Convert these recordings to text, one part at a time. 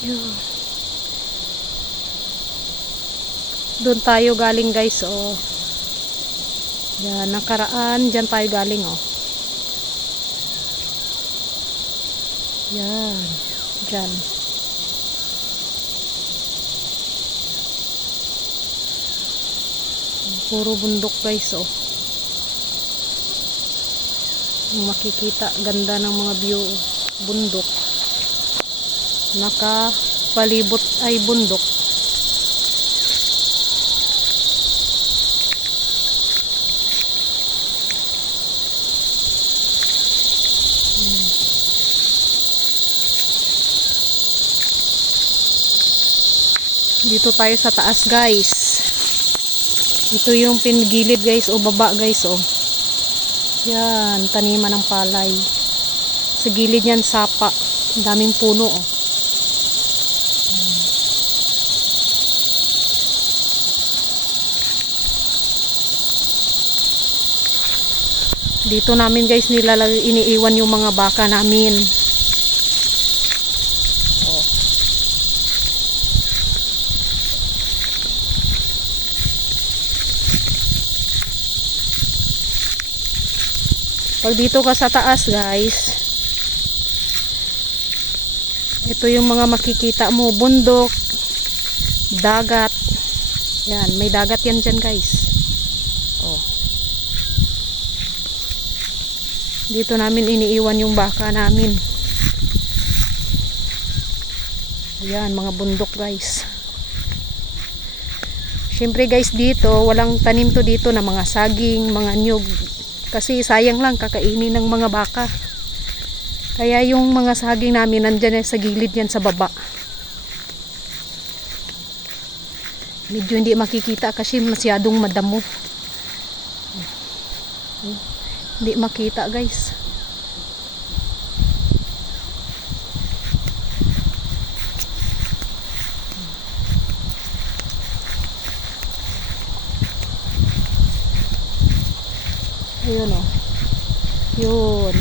Yun. Doon tayo galing guys, oh. Yan, nakaraan, dyan tayo galing, oh. Yan, dyan. Puro bundok guys, oh. Yung makikita, ganda ng mga view, bundok. Nakapalibot ay bundok. Dito tayo sa taas guys. Ito yung pinagilid guys o baba guys, oh. Yan, taniman ng palay. Sa gilid yan sapa. Ang daming puno, oh. Dito namin guys iniiwan yung mga baka namin. Oh. Pag dito ka sa taas guys, ito yung mga makikita mo, bundok, dagat. Yan, may dagat yan dyan guys. Oh. Dito namin iniiwan yung baka namin. Yan, mga bundok guys. Syempre guys, dito walang tanim to dito na mga saging, mga nyug. Kasi sayang lang kakainin ng mga baka. Kaya yung mga saging namin nandyan sa gilid yan sa baba. Medyo hindi makikita kasi masyadong madamo. Hindi makita guys. Ayun, oh. Yun.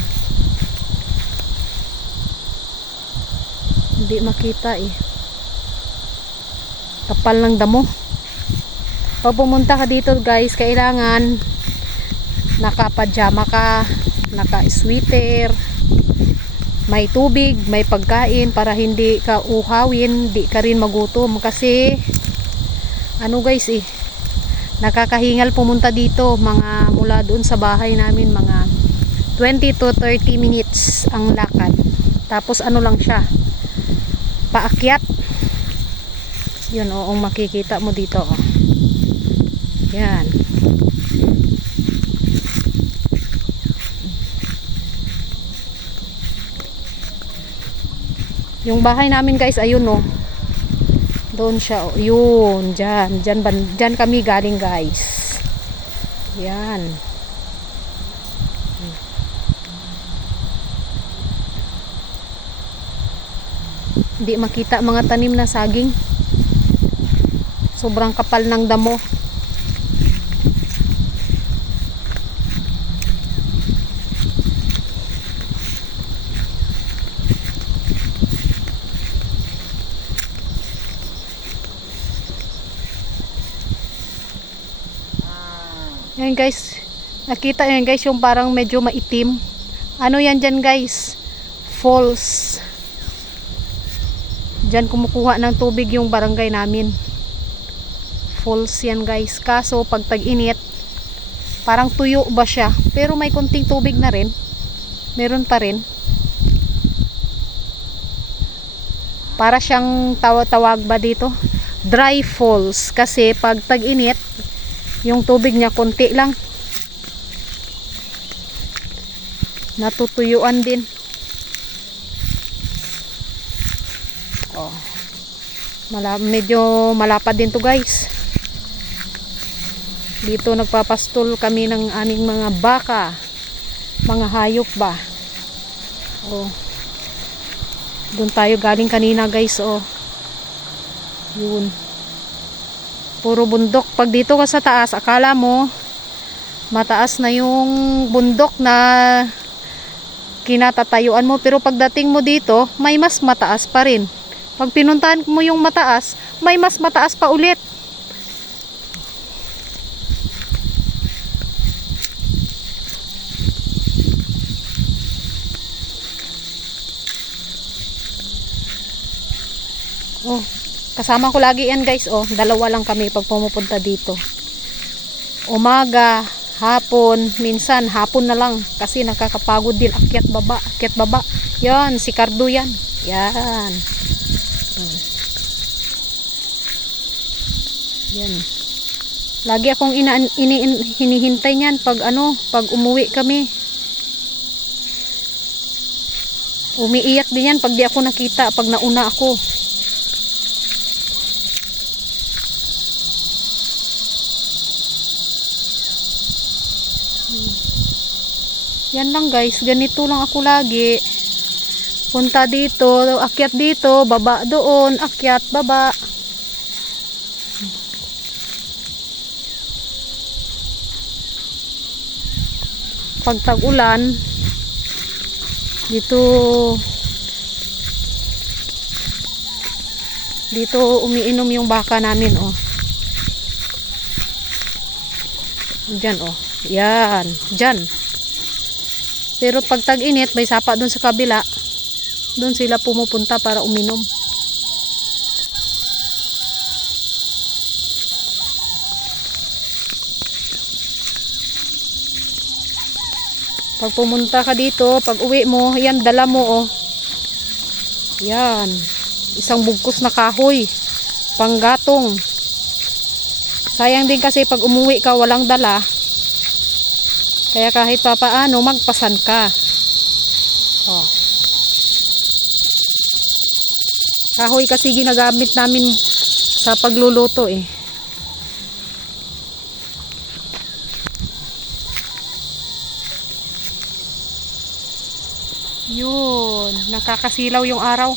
Hindi makita eh. Kapal ng damo. Pag pumunta ka dito guys, kailangan naka-pajama ka, naka-sweater, may tubig, may pagkain para hindi ka uhawin, hindi ka rin magutom kasi ano guys eh, nakakahingal pumunta dito, mga mula doon sa bahay namin mga 20 to 30 minutes ang lakad. Tapos ano lang siya, paakyat. Yun, oh, makikita mo dito, oh. Yan. Yung bahay namin guys, ayun, oh. Doon siya, oh. Yun, dyan kami galing guys. Yan. Hindi makita mga tanim na saging. Sobrang kapal ng damo. Yan guys, nakita yan guys yung parang medyo maitim. Ano yan dyan guys? Falls. Dyan kumukuha ng tubig yung barangay namin. Falls yan guys. Kaso pag tag-init, parang tuyo ba siya? Pero may konting tubig na rin. Meron pa rin. Para siyang tawag ba dito? Dry falls. Kasi pag tag-init, yung tubig niya konti lang. Natutuyuan din. Oh. Medyo malapad din to guys. Dito nagpapastol kami ng aming mga baka, mga hayop ba. Oh. Doon tayo galing kanina guys, oh. Yun. Puro bundok. Pag dito ka sa taas, akala mo mataas na yung bundok na kinatatayuan mo, pero pagdating mo dito, may mas mataas pa rin. Pag pinuntahan mo yung mataas, may mas mataas pa ulit. Oh, kasama ko lagi yan guys. Oh, dalawa lang kami pag pumupunta dito. Umaga, hapon, minsan hapon na lang kasi nakakapagod din, akyat baba, akyat baba. Yan, si Cardo yan. Yan. Yan. Lagi akong hinihintay niyan pag pag umuwi kami. Umiiyak din yan pag di ako nakita, pag nauna ako. Yan lang guys, ganito lang ako lagi. Punta dito, akyat dito, baba doon, akyat, baba. Pag tag-ulan, dito umiinom yung baka namin, oh. Diyan, oh. Yan, diyan. Pero pag tag-init, may sapa doon sa kabila. Doon sila pumupunta para uminom. Pag pumunta ka dito, pag uwi mo, yan, dala mo, oh. Yan. Isang bugkos na kahoy. Panggatong. Sayang din kasi pag umuwi ka, walang dala. Kaya kahit pa paano, magpasan ka. Oh. Kahoy kasi ginagamit namin sa pagluluto eh. Yun, nakakasilaw yung araw.